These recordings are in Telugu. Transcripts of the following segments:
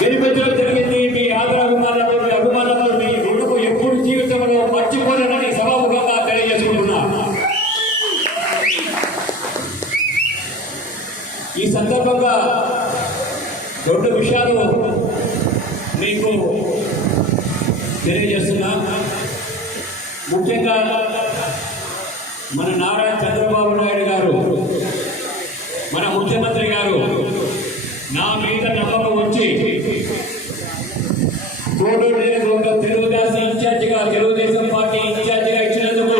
గెలిపించడం జరిగింది. మీ ఆదర అభిమానంలో మీ రుణము ఎప్పుడు జీవితంలో మర్చిపోలేనని సభాముఖంగా తెలియజేసుకుంటున్నా. ఈ సందర్భంగా రెండు విషయాలు మీకు తెలియజేస్తున్నా. ముఖ్యంగా మన నారా చంద్రబాబు నాయుడు గారు, మన ముఖ్యమంత్రి గారు నా మీద నమ్మకం వచ్చి కోడూరు నియోజకవర్గం తెలుగుదేశం ఇన్ఛార్జిగా, తెలుగుదేశం పార్టీ ఇన్ఛార్జిగా ఇచ్చినందుకు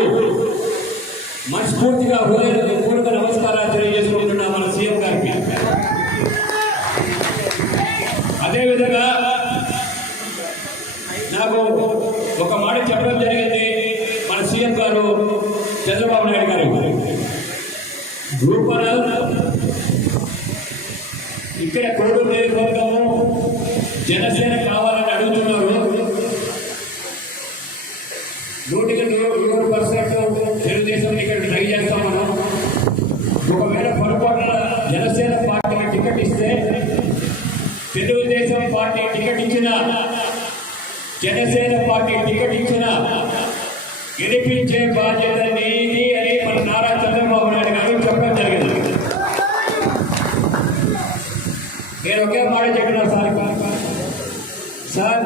మనస్ఫూర్తిగా హృదయపూర్వక నమస్కారాలు తెలియజేసుకుంటున్నా మన సీఎం గారికి. అదేవిధంగా నాకు ఒక మాట చెప్పడం జరిగింది మన సీఎం గారు చంద్రబాబు నాయుడు గారు. రూపనల్ ఇక్కడ కోడూరు నియోజకవర్గము జనసేన కావాలని అడుగుతున్నారు. 100% తెలుగుదేశం ఇక్కడ ట్రై చేస్తాం మనం. ఒకవేళ పొరపాటున జనసేన పార్టీకి టికెట్ ఇస్తే, తెలుగుదేశం పార్టీ టికెట్ ఇచ్చిన, జనసేన పార్టీ టికెట్ ఇచ్చిన గెలిపించే బాధ్యత నీది అని మన నారా చంద్రబాబు నాయుడు గారు చెప్పడం జరిగింది. నేను ఒకే మాట చెప్పిన సార్